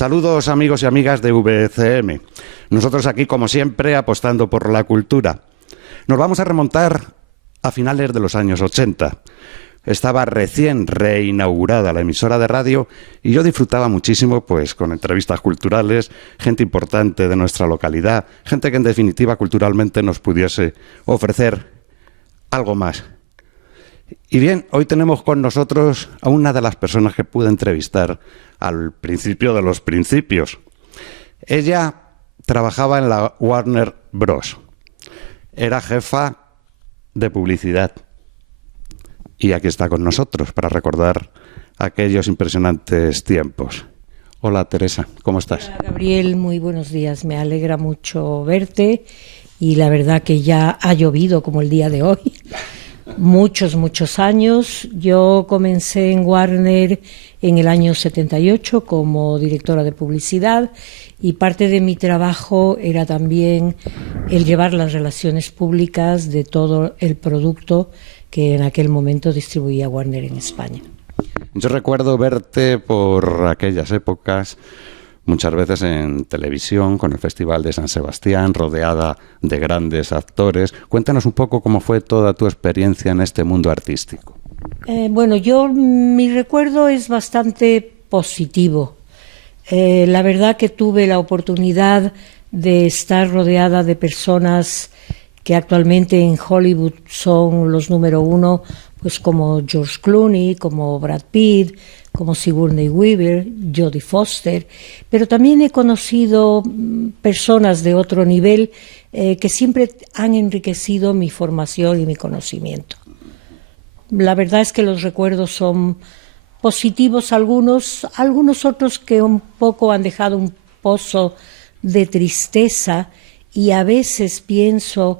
Saludos amigos y amigas de VCM. Nosotros aquí, como siempre, apostando por la cultura. Nos vamos a remontar a finales de los años 80. Estaba recién reinaugurada la emisora de radio y yo disfrutaba muchísimo pues con entrevistas culturales, gente importante de nuestra localidad, gente que en definitiva culturalmente nos pudiese ofrecer algo más. Y bien, hoy tenemos con nosotros a una de las personas que pude entrevistar al principio de los principios. Ella trabajaba en la Warner Bros. Era jefa de publicidad. Y aquí está con nosotros para recordar aquellos impresionantes tiempos. Hola Teresa, ¿cómo estás? Hola Gabriel, muy buenos días. Me alegra mucho verte y la verdad que ya ha llovido como el día de hoy. Muchos años. Yo comencé en Warner en el año 78 como directora de publicidad y parte de mi trabajo era también el llevar las relaciones públicas de todo el producto que en aquel momento distribuía Warner en España. Yo recuerdo verte por aquellas épocas muchas veces en televisión, con el Festival de San Sebastián, rodeada de grandes actores. Cuéntanos un poco cómo fue toda tu experiencia en este mundo artístico. Mi recuerdo es bastante positivo. La verdad que tuve la oportunidad de estar rodeada de personas que actualmente en Hollywood son los número uno, pues como George Clooney, como Brad Pitt, como Sigourney Weaver, Jodie Foster, pero también he conocido personas de otro nivel que siempre han enriquecido mi formación y mi conocimiento. La verdad es que los recuerdos son positivos algunos otros que un poco han dejado un pozo de tristeza, y a veces pienso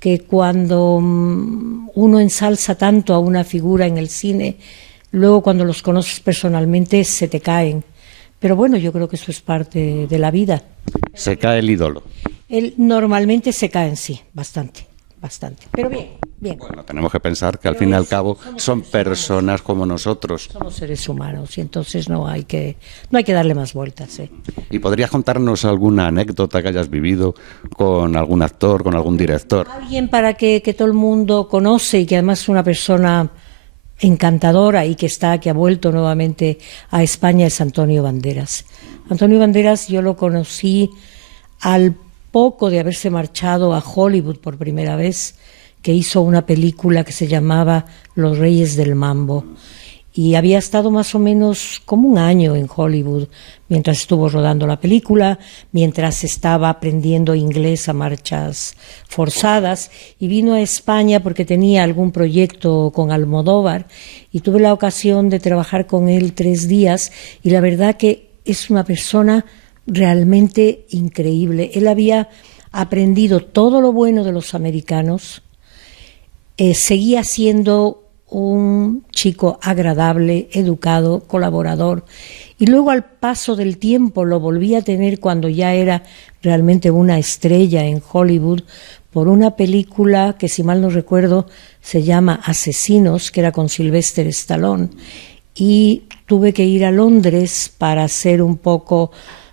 que cuando uno ensalza tanto a una figura en el cine, luego cuando los conoces personalmente se te caen. Pero bueno, yo creo que eso es parte de la vida. Se cae el ídolo. Normalmente se caen, sí, bastante. Pero bien. Bueno, tenemos que pensar que al fin y al cabo son personas como nosotros. Somos seres humanos y entonces no hay que darle más vueltas. ¿Y podrías contarnos alguna anécdota que hayas vivido con algún actor, con algún director? Alguien para que todo el mundo conoce y que además es una persona encantadora y que ha vuelto nuevamente a España es Antonio Banderas. Antonio Banderas yo lo conocí al poco de haberse marchado a Hollywood por primera vez, que hizo una película que se llamaba Los Reyes del Mambo, y había estado más o menos como un año en Hollywood mientras estuvo rodando la película, mientras estaba aprendiendo inglés a marchas forzadas, y vino a España porque tenía algún proyecto con Almodóvar y tuve la ocasión de trabajar con él 3 días y la verdad que es una persona realmente increíble. Él había aprendido todo lo bueno de los americanos, seguía siendo un chico agradable, educado, colaborador, y luego al paso del tiempo lo volví a tener cuando ya era realmente una estrella en Hollywood por una película que, si mal no recuerdo, se llama Asesinos, que era con Sylvester Stallone, y tuve que ir a Londres para ser un poco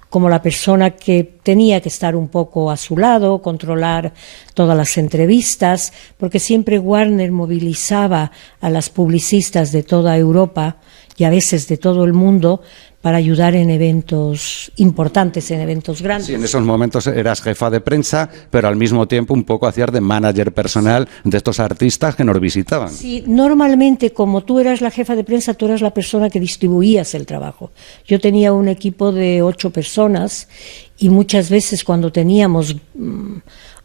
como la persona que tenía que estar un poco a su lado, controlar todas las entrevistas, porque siempre Warner movilizaba a las publicistas de toda Europa y a veces de todo el mundo para ayudar en eventos importantes, en eventos grandes. Sí, en esos momentos eras jefa de prensa, pero al mismo tiempo un poco hacías de manager personal de estos artistas que nos visitaban. Sí, normalmente como tú eras la jefa de prensa, tú eras la persona que distribuías el trabajo. Yo tenía un equipo de 8 personas y muchas veces cuando teníamos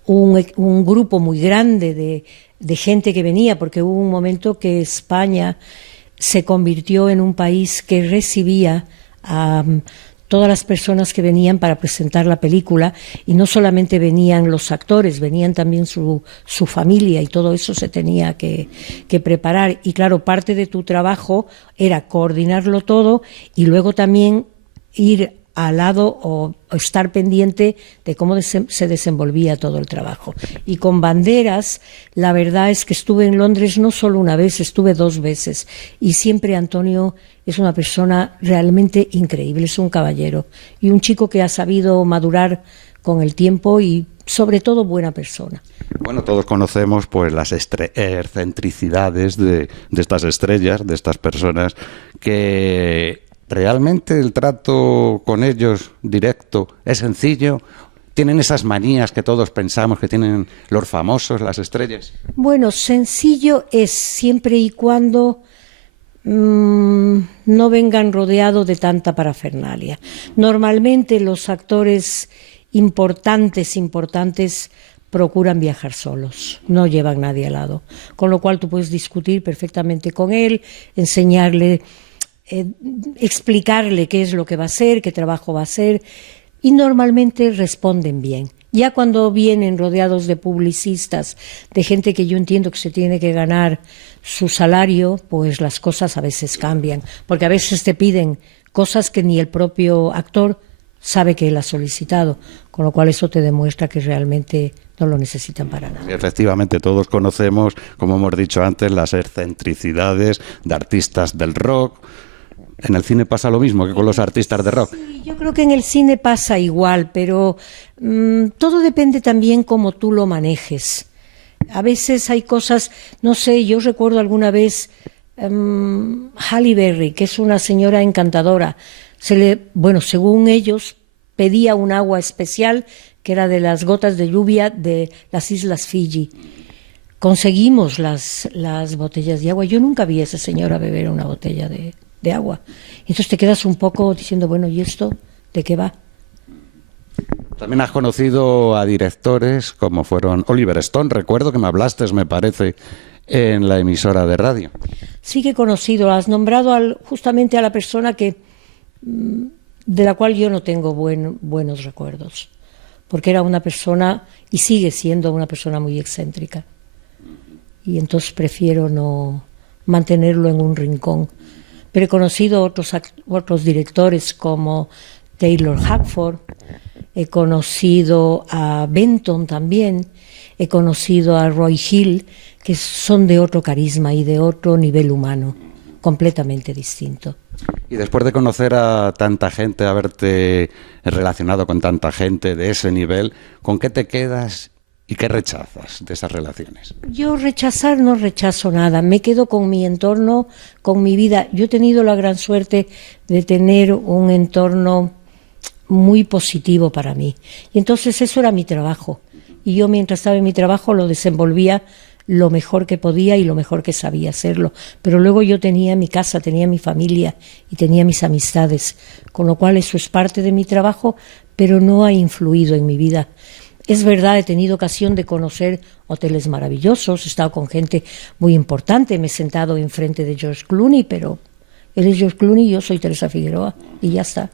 un grupo muy grande de gente que venía, porque hubo un momento que España se convirtió en un país que recibía a todas las personas que venían para presentar la película, y no solamente venían los actores, venían también su familia, y todo eso se tenía que preparar. Y claro, parte de tu trabajo era coordinarlo todo y luego también ir al lado o estar pendiente de cómo se desenvolvía todo el trabajo. Y con Banderas, la verdad es que estuve en Londres no solo una vez, estuve 2 veces. Y siempre Antonio es una persona realmente increíble, es un caballero y un chico que ha sabido madurar con el tiempo y sobre todo buena persona. Bueno, todos conocemos pues las excentricidades de estas estrellas, de estas personas, que realmente el trato con ellos directo es sencillo. ¿Tienen esas manías que todos pensamos que tienen los famosos, las estrellas? Bueno, sencillo es siempre y cuando no vengan rodeados de tanta parafernalia. Normalmente los actores importantes procuran viajar solos, no llevan nadie al lado, con lo cual tú puedes discutir perfectamente con él, enseñarle, explicarle qué es lo que va a hacer, qué trabajo va a hacer, y normalmente responden bien. Ya cuando vienen rodeados de publicistas, de gente que yo entiendo que se tiene que ganar su salario, pues las cosas a veces cambian, porque a veces te piden cosas que ni el propio actor sabe que él ha solicitado, con lo cual eso te demuestra que realmente no lo necesitan para nada. Y efectivamente, todos conocemos, como hemos dicho antes, las excentricidades de artistas del rock. ¿En el cine pasa lo mismo que con los artistas de rock? Sí, yo creo que en el cine pasa igual, pero todo depende también cómo tú lo manejes. A veces hay cosas, no sé, yo recuerdo alguna vez Halle Berry, que es una señora encantadora, según ellos, pedía un agua especial que era de las gotas de lluvia de las Islas Fiji. Conseguimos las botellas de agua. Yo nunca vi a esa señora beber una botella de agua. Entonces te quedas un poco diciendo, bueno, ¿y esto de qué va? También has conocido a directores como fueron Oliver Stone. Recuerdo que me hablaste, me parece, en la emisora de radio. Sí que he conocido. Has nombrado justamente a la persona de la cual yo no tengo buenos recuerdos, porque era una persona, y sigue siendo una persona muy excéntrica, y entonces prefiero no mantenerlo en un rincón. Pero he conocido otros directores como Taylor Hackford, he conocido a Benton también, he conocido a Roy Hill, que son de otro carisma y de otro nivel humano, completamente distinto. Y después de conocer a tanta gente, haberte relacionado con tanta gente de ese nivel, ¿con qué te quedas y qué rechazas de esas relaciones? Yo rechazar no rechazo nada, me quedo con mi entorno, con mi vida. Yo he tenido la gran suerte de tener un entorno muy positivo para mí. Y entonces eso era mi trabajo. Y yo mientras estaba en mi trabajo lo desenvolvía lo mejor que podía y lo mejor que sabía hacerlo. Pero luego yo tenía mi casa, tenía mi familia y tenía mis amistades, con lo cual eso es parte de mi trabajo, pero no ha influido en mi vida. Es verdad, he tenido ocasión de conocer hoteles maravillosos, he estado con gente muy importante, me he sentado enfrente de George Clooney, pero él es George Clooney y yo soy Teresa Figueroa, y ya está.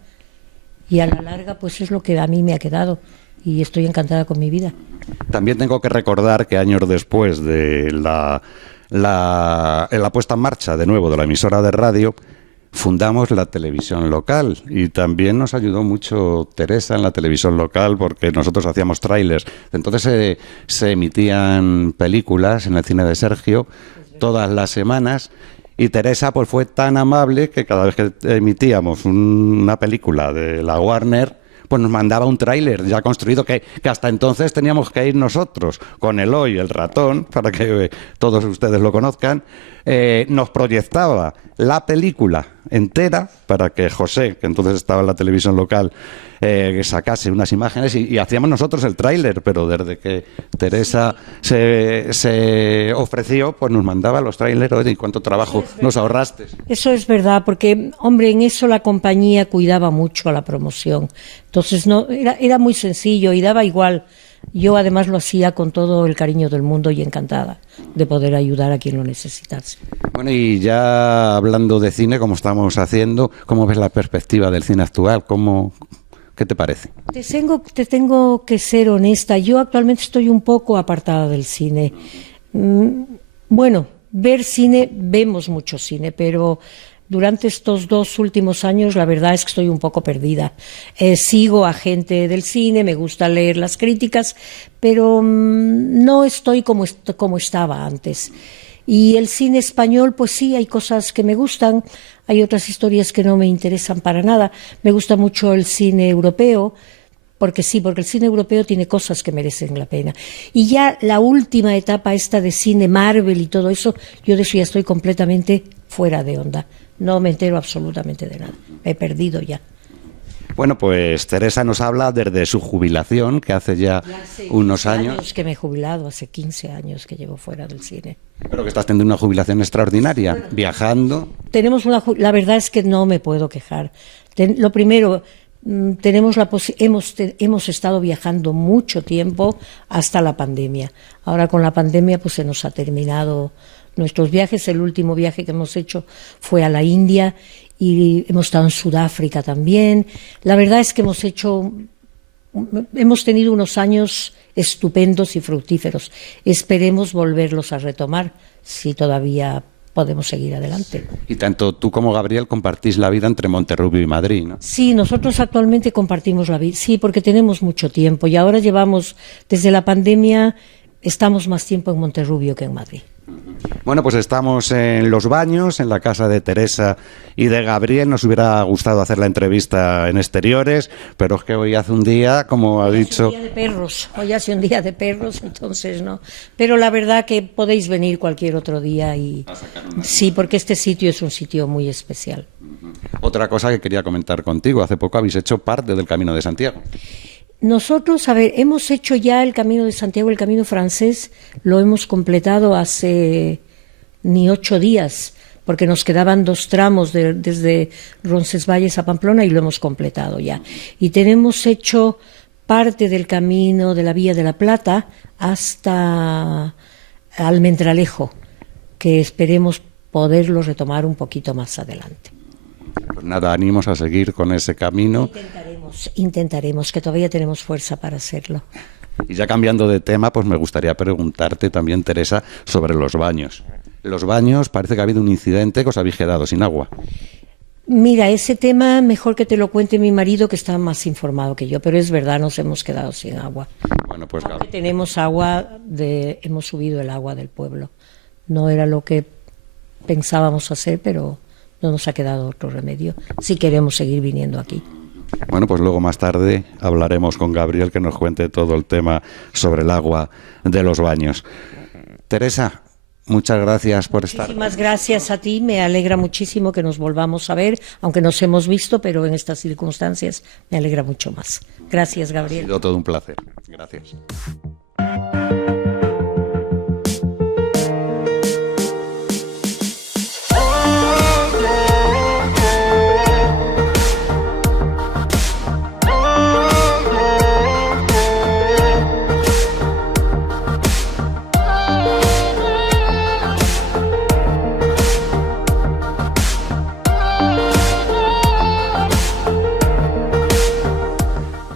Y a la larga, pues es lo que a mí me ha quedado, y estoy encantada con mi vida. También tengo que recordar que años después de la puesta en marcha de nuevo de la emisora de radio, fundamos la televisión local, y también nos ayudó mucho Teresa en la televisión local, porque nosotros hacíamos tráilers. Entonces se emitían películas en el cine de Sergio todas las semanas, y Teresa pues fue tan amable que cada vez que emitíamos una película de la Warner, pues nos mandaba un tráiler ya construido que hasta entonces teníamos que ir nosotros con Eloy, el ratón, para que todos ustedes lo conozcan. Nos proyectaba la película entera para que José, que entonces estaba en la televisión local, sacase unas imágenes y hacíamos nosotros el tráiler, pero desde que Teresa se ofreció, pues nos mandaba los tráilers. Oye, ¿y cuánto trabajo nos ahorraste? Eso es verdad, porque, hombre, en eso la compañía cuidaba mucho a la promoción. Entonces no era muy sencillo y daba igual. Yo además lo hacía con todo el cariño del mundo y encantada de poder ayudar a quien lo necesitase. Bueno, y ya hablando de cine, como estamos haciendo, ¿cómo ves la perspectiva del cine actual? ¿Qué te parece? Te tengo que ser honesta. Yo actualmente estoy un poco apartada del cine. Bueno, ver cine, vemos mucho cine, pero durante estos 2 últimos años la verdad es que estoy un poco perdida. Sigo a gente del cine, me gusta leer las críticas, pero no estoy como estaba antes. Y el cine español, pues sí, hay cosas que me gustan, hay otras historias que no me interesan para nada. Me gusta mucho el cine europeo, porque sí, porque el cine europeo tiene cosas que merecen la pena. Y ya la última etapa esta de cine Marvel y todo eso, yo de eso ya estoy completamente fuera de onda. No me entero absolutamente de nada. Me he perdido ya. Bueno, pues Teresa nos habla desde su jubilación, que hace ya unos años. Que me he jubilado, hace 15 años que llevo fuera del cine. Pero que estás teniendo una jubilación extraordinaria, viajando. La verdad es que no me puedo quejar. Lo primero, hemos estado viajando mucho tiempo hasta la pandemia. Ahora con la pandemia pues se nos ha terminado nuestros viajes. El último viaje que hemos hecho fue a la India y hemos estado en Sudáfrica también. La verdad es que hemos tenido unos años estupendos y fructíferos. Esperemos volverlos a retomar si todavía podemos seguir adelante. Y tanto tú como Gabriel compartís la vida entre Monterrubio y Madrid, ¿no? Sí, nosotros actualmente compartimos la vida, sí, porque tenemos mucho tiempo y ahora desde la pandemia, estamos más tiempo en Monterrubio que en Madrid. Bueno, pues estamos en Los Baños, en la casa de Teresa y de Gabriel. Nos hubiera gustado hacer la entrevista en exteriores, pero es que hoy hace un día, como ha dicho... Hoy hace un día de perros, entonces no. Pero la verdad que podéis venir cualquier otro día y... Sí, porque este sitio es un sitio muy especial. Otra cosa que quería comentar contigo, hace poco habéis hecho parte del Camino de Santiago. Nosotros, hemos hecho ya el Camino de Santiago, el Camino francés, lo hemos completado hace ni 8 días, porque nos quedaban 2 tramos desde Roncesvalles a Pamplona y lo hemos completado ya. Y tenemos hecho parte del camino de la Vía de la Plata hasta Almendralejo, que esperemos poderlo retomar un poquito más adelante. Pues nada, ánimos a seguir con ese camino. Intentaremos, que todavía tenemos fuerza para hacerlo. Y ya cambiando de tema, pues me gustaría preguntarte también, Teresa, sobre los baños. Los baños, parece que ha habido un incidente que os habéis quedado sin agua. Mira, ese tema mejor que te lo cuente mi marido, que está más informado que yo, pero es verdad, nos hemos quedado sin agua. Bueno, pues claro. Tenemos hemos subido el agua del pueblo. No era lo que pensábamos hacer, pero no nos ha quedado otro remedio si queremos seguir viniendo aquí. Bueno, pues luego más tarde hablaremos con Gabriel, que nos cuente todo el tema sobre el agua de Los Baños. Teresa, muchas gracias por estar. Muchísimas gracias a ti, me alegra muchísimo que nos volvamos a ver, aunque nos hemos visto, pero en estas circunstancias me alegra mucho más. Gracias, Gabriel. Ha sido todo un placer. Gracias.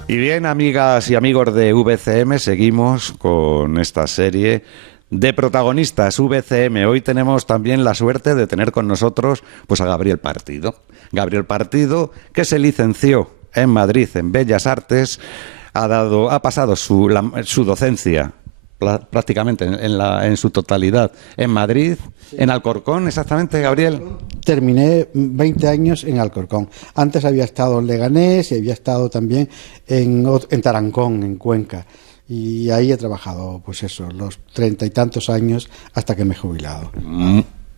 Y bien, amigas y amigos de VCM, seguimos con esta serie de protagonistas VCM. Hoy tenemos también la suerte de tener con nosotros pues a Gabriel Partido. Gabriel Partido, que se licenció en Madrid en Bellas Artes, ha pasado su docencia prácticamente en su totalidad en Madrid, sí. En Alcorcón, exactamente, Gabriel. Terminé 20 años en Alcorcón. Antes había estado en Leganés y había estado también en Tarancón, en Cuenca. Y ahí he trabajado, pues eso, los 30 y tantos años hasta que me he jubilado.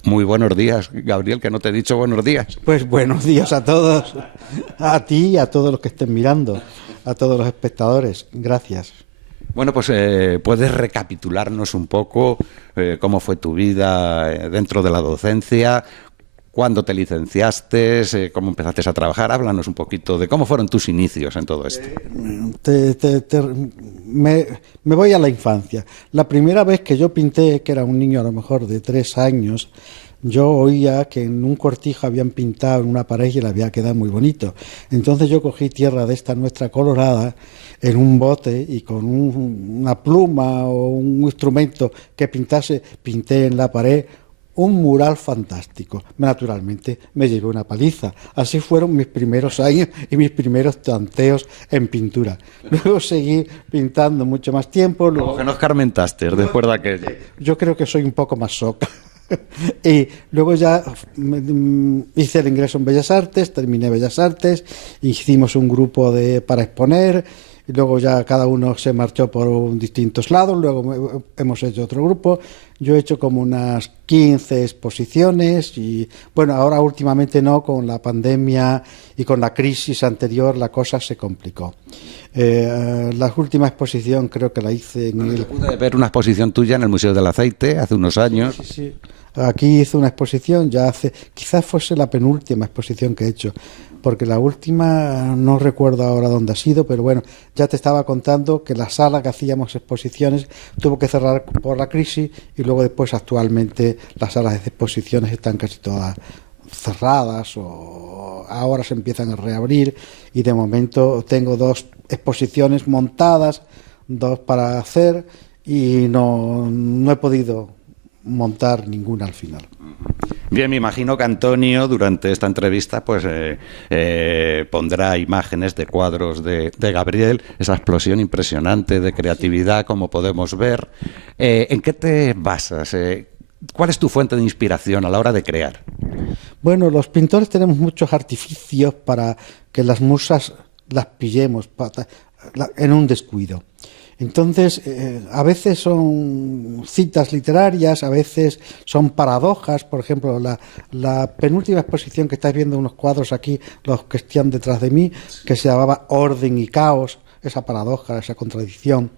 Muy buenos días, Gabriel, que no te he dicho buenos días. Pues buenos días a todos, a ti y a todos los que estén mirando, a todos los espectadores. Gracias. Bueno, pues puedes recapitularnos un poco cómo fue tu vida dentro de la docencia, cuándo te licenciaste, cómo empezaste a trabajar. Háblanos un poquito de cómo fueron tus inicios en todo esto. Me voy a la infancia. La primera vez que yo pinté, que era un niño a lo mejor de 3 años, yo oía que en un cortijo habían pintado en una pared y le había quedado muy bonito. Entonces yo cogí tierra de esta nuestra colorada en un bote y con una pluma o un instrumento que pinté en la pared un mural fantástico. Naturalmente me llevé una paliza. Así fueron mis primeros años y mis primeros tanteos en pintura. Luego seguí pintando mucho más tiempo. Luego que nos carmentaste después de aquello. Yo creo que soy un poco más soca. Y luego ya hice el ingreso en Bellas Artes, terminé Bellas Artes, hicimos un grupo para exponer, y luego ya cada uno se marchó por distintos lados, luego hemos hecho otro grupo. Yo he hecho como unas 15 exposiciones y bueno, ahora últimamente no, con la pandemia y con la crisis anterior la cosa se complicó. La última exposición creo que la hice en el... Pude ver una exposición tuya en el Museo del Aceite hace unos años. Sí, sí, sí. Aquí hice una exposición, quizás fuese la penúltima exposición que he hecho, porque la última no recuerdo ahora dónde ha sido, pero bueno, ya te estaba contando que la sala que hacíamos exposiciones tuvo que cerrar por la crisis y luego después actualmente las salas de exposiciones están casi todas cerradas o ahora se empiezan a reabrir y de momento tengo 2 exposiciones montadas, 2 para hacer y no he podido montar ninguna al final. Bien, me imagino que Antonio durante esta entrevista pues pondrá imágenes de cuadros de Gabriel, esa explosión impresionante de creatividad, como podemos ver. ¿En qué te basas? ¿Cuál es tu fuente de inspiración a la hora de crear? Bueno, los pintores tenemos muchos artificios para que las musas las pillemos en un descuido. Entonces, a veces son citas literarias, a veces son paradojas. Por ejemplo, la penúltima exposición que estáis viendo, unos cuadros aquí, los que están detrás de mí, que se llamaba Orden y Caos, esa paradoja, esa contradicción.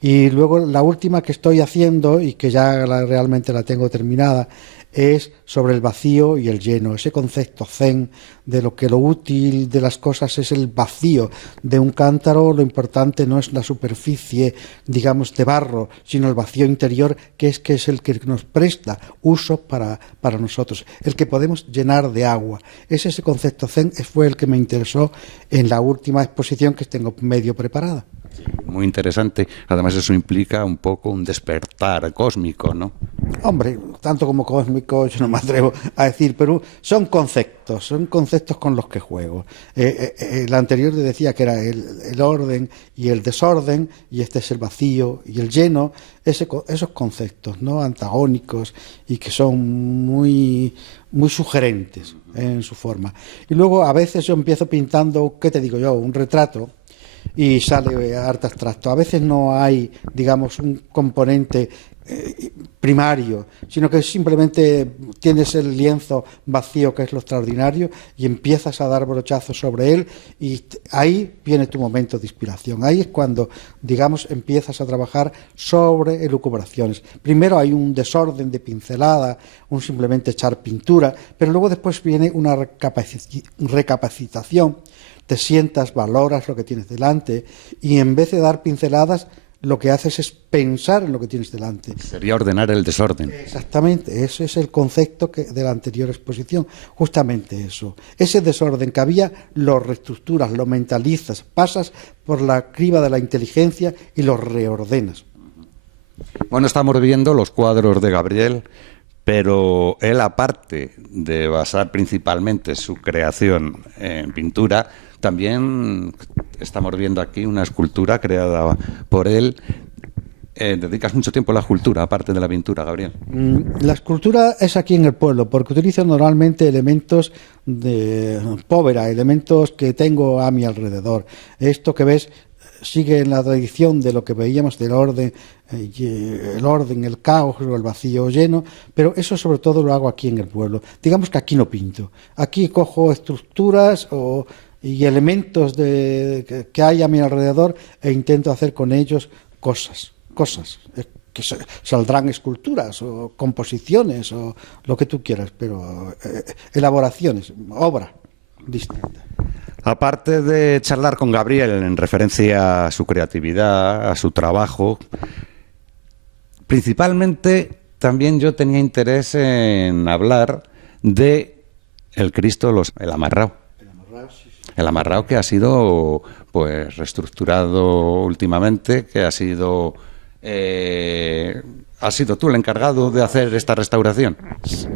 Y luego la última que estoy haciendo, y que ya realmente la tengo terminada, es sobre el vacío y el lleno, ese concepto zen de lo que lo útil de las cosas es el vacío de un cántaro. Lo importante no es la superficie, digamos, de barro, sino el vacío interior, que es el que nos presta uso para nosotros, el que podemos llenar de agua. Ese concepto zen fue el que me interesó en la última exposición que tengo medio preparada. Muy interesante. Además, eso implica un poco un despertar cósmico, ¿no? Hombre, tanto como cósmico yo no me atrevo a decir, pero son conceptos con los que juego. El anterior te decía que era el orden y el desorden, y este es el vacío y el lleno, esos conceptos, ¿no?, antagónicos y que son muy, muy sugerentes en su forma. Y luego a veces yo empiezo pintando, ¿qué te digo yo?, un retrato, y sale arte abstracto. A veces no hay, digamos, un componente primario, sino que simplemente tienes el lienzo vacío, que es lo extraordinario, y empiezas a dar brochazos sobre él, y ahí viene tu momento de inspiración. Ahí es cuando, digamos, empiezas a trabajar sobre elucubraciones. Primero hay un desorden de pincelada, un simplemente echar pintura, pero luego después viene una recapacitación. Te sientas, valoras lo que tienes delante y en vez de dar pinceladas, lo que haces es pensar en lo que tienes delante. Sería ordenar el desorden. Exactamente, ese es el concepto de la anterior exposición, justamente eso. Ese desorden que había lo reestructuras, lo mentalizas, pasas por la criba de la inteligencia y lo reordenas. Bueno, estamos viendo los cuadros de Gabriel, pero él, aparte de basar principalmente su creación en pintura, también estamos viendo aquí una escultura creada por él. ¿Dedicas mucho tiempo a la escultura, aparte de la pintura, Gabriel? La escultura es aquí en el pueblo, porque utilizo normalmente elementos de povera, elementos que tengo a mi alrededor. Esto que ves sigue en la tradición de lo que veíamos del orden, el caos o el vacío lleno, pero eso sobre todo lo hago aquí en el pueblo. Digamos que aquí no pinto. Aquí cojo estructuras y elementos que hay a mi alrededor e intento hacer con ellos cosas que saldrán esculturas o composiciones o lo que tú quieras, pero elaboraciones, obra distinta. Aparte de charlar con Gabriel en referencia a su creatividad, a su trabajo, principalmente también yo tenía interés en hablar de el Cristo, el amarrao. El amarrao, que ha sido pues reestructurado últimamente, que ha sido ¿Has sido tú el encargado de hacer esta restauración?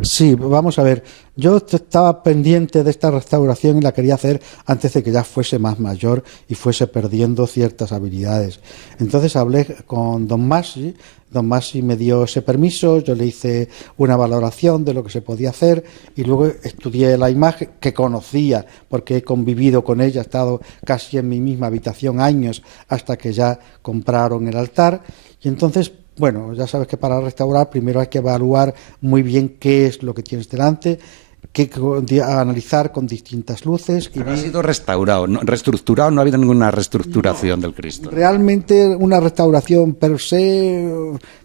Sí, vamos a ver. Yo estaba pendiente de esta restauración y la quería hacer antes de que ya fuese más mayor y fuese perdiendo ciertas habilidades. Entonces hablé con don Masi. Don Masi me dio ese permiso, yo le hice una valoración de lo que se podía hacer y luego estudié la imagen que conocía porque he convivido con ella, he estado casi en mi misma habitación años hasta que ya compraron el altar y entonces, bueno, ya sabes que para restaurar primero hay que evaluar muy bien qué es lo que tienes delante, analizar con distintas luces. Pero ha sido restaurado, no, reestructurado, no ha habido ninguna reestructuración del Cristo. Realmente una restauración per se,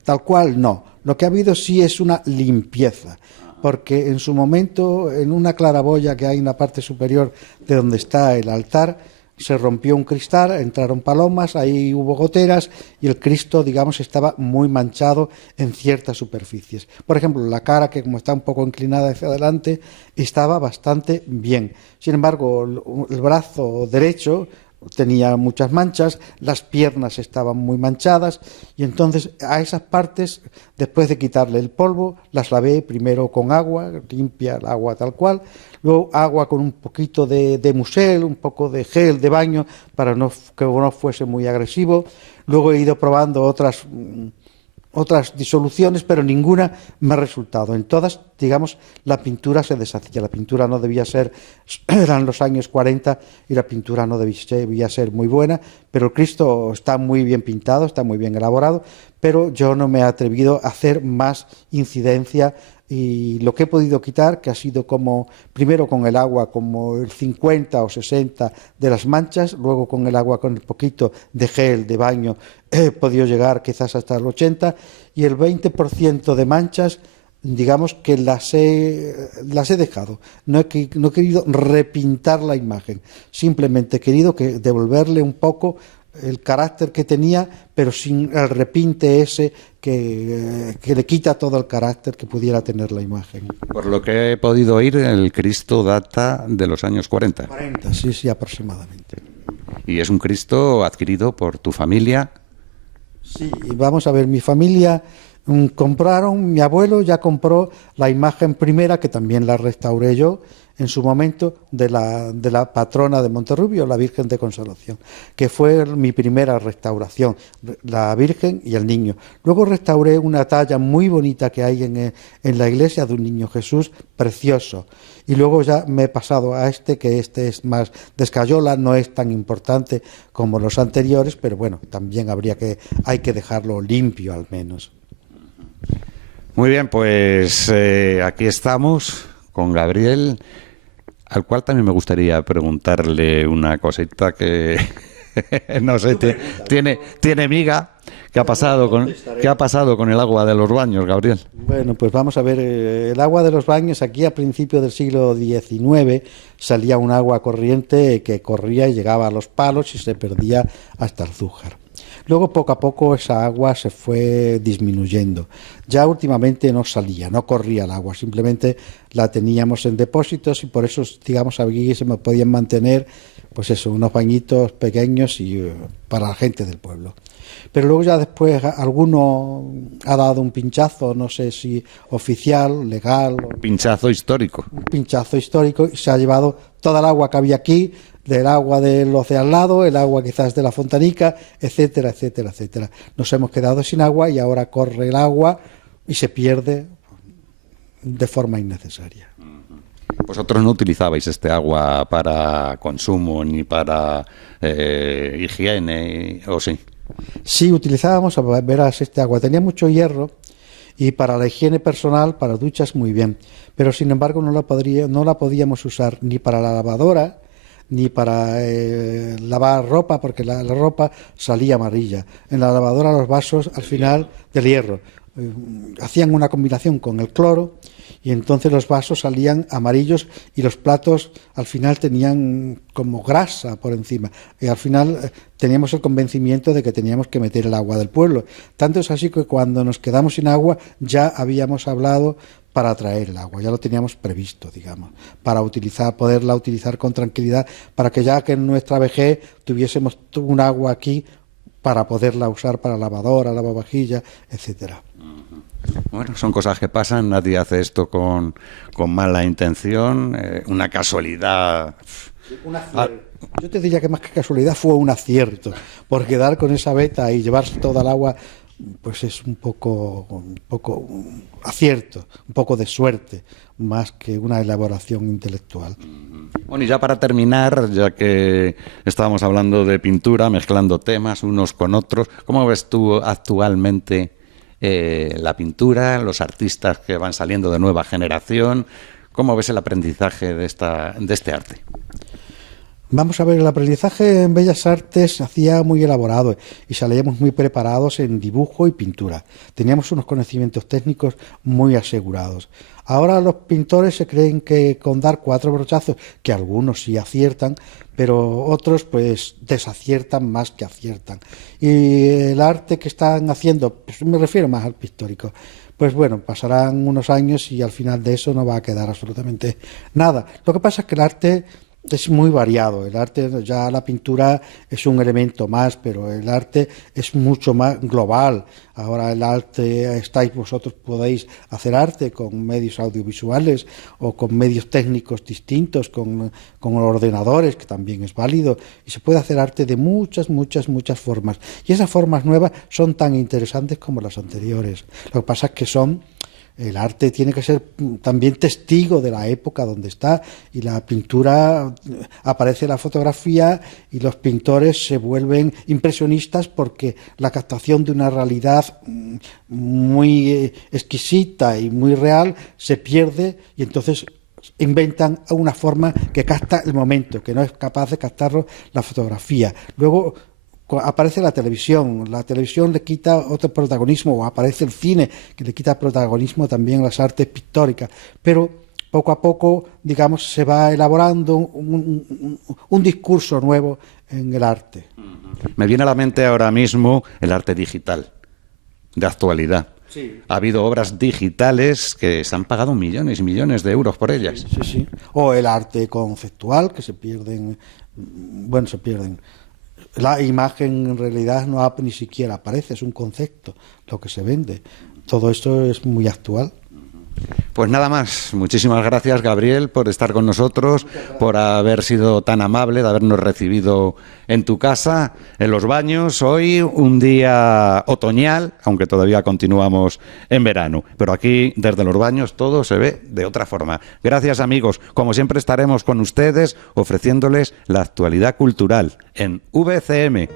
tal cual, no. Lo que ha habido sí es una limpieza, porque en su momento, en una claraboya que hay en la parte superior de donde está el altar, se rompió un cristal, entraron palomas, ahí hubo goteras y el Cristo, digamos, estaba muy manchado en ciertas superficies. Por ejemplo, la cara, que como está un poco inclinada hacia adelante, estaba bastante bien. Sin embargo, el brazo derecho tenía muchas manchas, las piernas estaban muy manchadas y entonces a esas partes, después de quitarle el polvo, las lavé primero con agua, limpia el agua tal cual, luego agua con un poquito de musel, un poco de gel de baño para que no fuese muy agresivo, luego he ido probando otras disoluciones, pero ninguna me ha resultado. En todas, digamos, la pintura se deshacía. La pintura no debía ser, eran los años 40 y la pintura no debía ser muy buena, pero el Cristo está muy bien pintado, está muy bien elaborado, pero yo no me he atrevido a hacer más incidencia y lo que he podido quitar, que ha sido como, primero con el agua, como el 50 o 60 de las manchas, luego con el agua, con el poquito de gel de baño, he podido llegar quizás hasta el 80, y el 20% de manchas, digamos que las he dejado. No he querido repintar la imagen, simplemente he querido devolverle un poco el carácter que tenía, pero sin el repinte ese que le quita todo el carácter que pudiera tener la imagen. Por lo que he podido oír, el Cristo data de los años 40. 40, sí, aproximadamente. Y es un Cristo adquirido por tu familia. Sí, vamos a ver, mi familia compraron, mi abuelo ya compró la imagen primera, que también la restauré yo en su momento, de la patrona de Monterrubio, la Virgen de Consolación, que fue mi primera restauración, la Virgen y el niño. Luego restauré una talla muy bonita que hay en la iglesia de un niño Jesús, precioso. Y luego ya me he pasado a que este es más de escayola, no es tan importante como los anteriores, pero bueno, también hay que dejarlo limpio al menos. Muy bien, pues aquí estamos con Gabriel, al cual también me gustaría preguntarle una cosita que no sé, tiene miga. ¿Qué ha pasado con el agua de los baños, Gabriel? Bueno, pues vamos a ver, el agua de los baños, aquí a principios del siglo XIX salía un agua corriente que corría y llegaba a los palos y se perdía hasta el Zújar. Luego, poco a poco, esa agua se fue disminuyendo. Ya últimamente no salía, no corría el agua, simplemente la teníamos en depósitos y por eso, digamos, aquí se me podían mantener, pues eso, unos bañitos pequeños y para la gente del pueblo. Pero luego ya después alguno ha dado un pinchazo, no sé si oficial, legal. Pinchazo histórico. Un pinchazo histórico y se ha llevado toda el agua que había aquí, del agua de los de al lado, el agua quizás de la fontanica, etcétera, etcétera, etcétera. Nos hemos quedado sin agua y ahora corre el agua y se pierde de forma innecesaria. Vosotros no utilizabais este agua para consumo ni para higiene, ¿o sí? Sí, utilizábamos, verás, este agua. Tenía mucho hierro y para la higiene personal, para duchas, muy bien. Pero sin embargo no la podíamos usar ni para la lavadora, ni para lavar ropa, porque la ropa salía amarilla. En la lavadora los vasos, al final, del hierro. Hacían una combinación con el cloro y entonces los vasos salían amarillos y los platos al final tenían como grasa por encima. Y al final teníamos el convencimiento de que teníamos que meter el agua del pueblo. Tanto es así que cuando nos quedamos sin agua ya habíamos hablado para traer el agua, ya lo teníamos previsto, digamos, para poderla utilizar con tranquilidad, para que ya que en nuestra vejez tuviésemos un agua aquí para poderla usar para lavadora, lavavajillas, etcétera. Bueno, son cosas que pasan, nadie hace esto con mala intención, una casualidad. Yo te diría que más que casualidad fue un acierto, porque dar con esa veta y llevarse toda el agua, pues es un poco acierto, un poco de suerte, más que una elaboración intelectual. Bueno, y ya para terminar, ya que estábamos hablando de pintura, mezclando temas unos con otros, ¿cómo ves tú actualmente la pintura, los artistas que van saliendo de nueva generación? ¿Cómo ves el aprendizaje de este arte? Vamos a ver, el aprendizaje en Bellas Artes se hacía muy elaborado y salíamos muy preparados en dibujo y pintura. Teníamos unos conocimientos técnicos muy asegurados. Ahora los pintores se creen que con dar 4 brochazos, que algunos sí aciertan, pero otros pues desaciertan más que aciertan. Y el arte que están haciendo, pues me refiero más al pictórico, pues bueno, pasarán unos años y al final de eso no va a quedar absolutamente nada. Lo que pasa es que el arte es muy variado. El arte, ya la pintura es un elemento más, pero el arte es mucho más global. Ahora el arte, vosotros podéis hacer arte con medios audiovisuales o con medios técnicos distintos, con ordenadores, que también es válido, y se puede hacer arte de muchas formas. Y esas formas nuevas son tan interesantes como las anteriores. Lo que pasa es que el arte tiene que ser también testigo de la época donde está, y la pintura, aparece la fotografía y los pintores se vuelven impresionistas porque la captación de una realidad muy exquisita y muy real se pierde, y entonces inventan una forma que capta el momento, que no es capaz de captarlo la fotografía. Luego aparece la televisión le quita otro protagonismo, o aparece el cine, que le quita protagonismo también a las artes pictóricas, pero poco a poco, digamos, se va elaborando un discurso nuevo en el arte. Me viene a la mente ahora mismo el arte digital, de actualidad. Sí. Ha habido obras digitales que se han pagado millones y millones de euros por ellas. Sí. O el arte conceptual, que se pierden. La imagen en realidad ni siquiera aparece, es un concepto lo que se vende. Todo esto es muy actual. Pues nada más. Muchísimas gracias, Gabriel, por estar con nosotros, por haber sido tan amable, de habernos recibido en tu casa, en Los Baños. Hoy un día otoñal, aunque todavía continuamos en verano. Pero aquí, desde Los Baños, todo se ve de otra forma. Gracias, amigos. Como siempre, estaremos con ustedes ofreciéndoles la actualidad cultural en VCM.